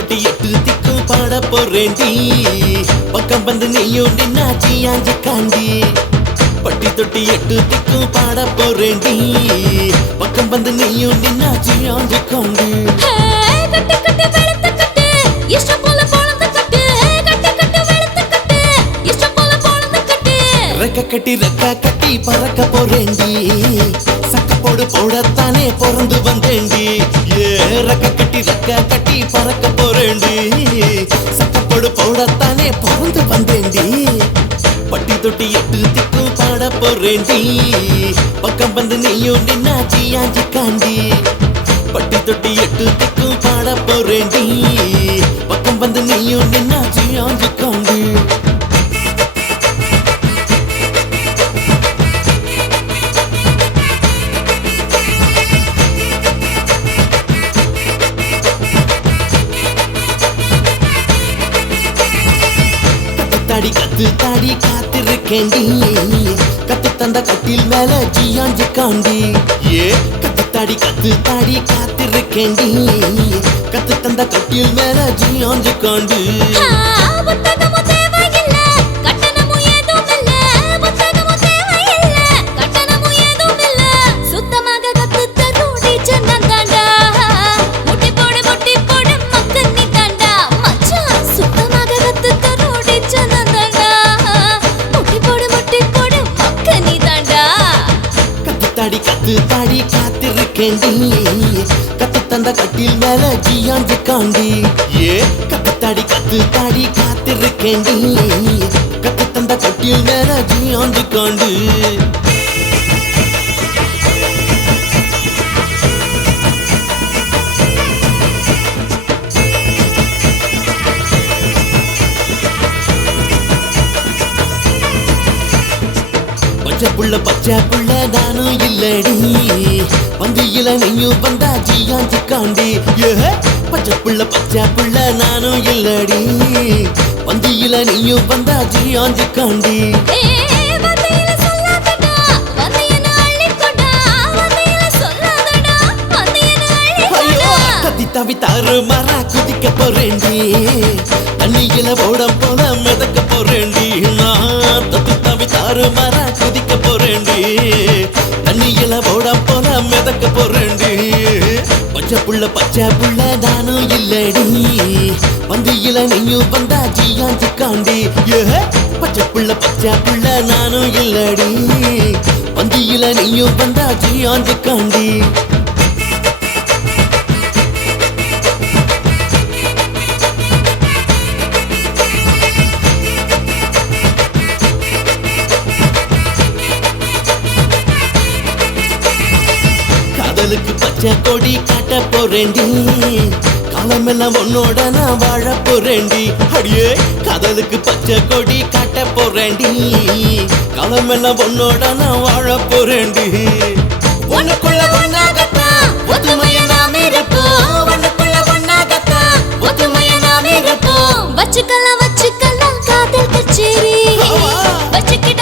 தொட்டி எட்டு திக்கும் பாட போறேண்டி பக்கம் வந்து நீயும் நின்னாச்சி ஆஞ்சி காண்டி பட்டி தொட்டி எட்டு திக்கும் பாட போறேண்டி பக்கம் வந்து நீயும் நின்னாச்சி ஆஞ்சி காண்டி கட்டு கட்டு வெளுத்து கட்டு இஷ்டம் போல பொளந்து கட்டு கட்டு கட்டு வெளுத்து கட்டு இஷ்டம் போல பொளந்து கட்டு ரெக்க கட்டி பறக்க போறேண்டி சக்க போடு போடத்தானே பிறந்து வந்தேண்டி ரெக்க கட்டி பறக்க போறேண்டி சக்க போடு போடத்தானே பிறந்து வந்தேண்டி பட்டி தொட்டி எட்டு திக்கும் பாட போறேண்டி பக்கம் வந்து நீயும் நின்னாச்சி ஆஞ்சி காண்டி பட்டி தொட்டி எட்டு திக்கும் பாட போறேண்டி பக்கம் வந்து நீயும் நின்னாச்சி ஆஞ்சி காண்டி கத்து தாடி காத்திருக்கேண்டி கத்து தந்த கட்டில் மேல ஜியாஞ்சி காண்டி கத்து தாடி காத்திருக்கேண்டி கத்து தந்த கட்டில் மேல ஜியாஞ்சி காண்டி கத்து தாடி காத்திருக்கேண்டி கத்து தந்த கட்டில் மேல ஜியாஞ்சி காண்டி கத்து தாடி காத்திருக்கேண்டி கத்து தந்த கட்டில் மேல ஜியாஞ்சி காண்டி பச்சை புள்ள நானும் இல்லடி வந்தியில நீயும் வந்தா ஜியாஞ்சி காண்டி பச்சை புள்ள நானும் இல்லடி வந்தியில நீயும் வந்தா ஜியாஞ்சி காண்டி கத்தி தவி தாறு மரா குதிக்க போறேண்டி தண்ணியில ஓடம் போல மிதக்க போறேண்டி நான் தத்தி தவி தாறு மரா குதிக்க போறேண்டி தண்ணியில ஓடம் போல மிதக்க போறேண்டி பச்சை புள்ள நானும் இல்லடி வந்தியில நீயும் வந்தா ஜியாஞ்சி காண்டி பச்சை புள்ள நானும் இல்லடி வந்தியில நீயும் வந்தா ஜியாஞ்சி காண்டி காதலுக்கு பச்சை கொடி காட்ட போறேண்டி காலமெல்லாம் உன்னோட நான் வாழ போறேண்டி அடியே காதலுக்கு பச்சை கொடி காட்ட போறேண்டி காலமெல்லாம் உன்னோட நான் வாழ போறேண்டி உனக்குள்ள ஒன்னாகத்தான் ஒத்துமையா நாம இருப்போம் உனக்குள்ள ஒன்னாகத்தான் ஒத்துமையா நாம இருப்போம் வச்சுக்கலாம் காதல் கச்சேரி வச்சுக்கிட்ட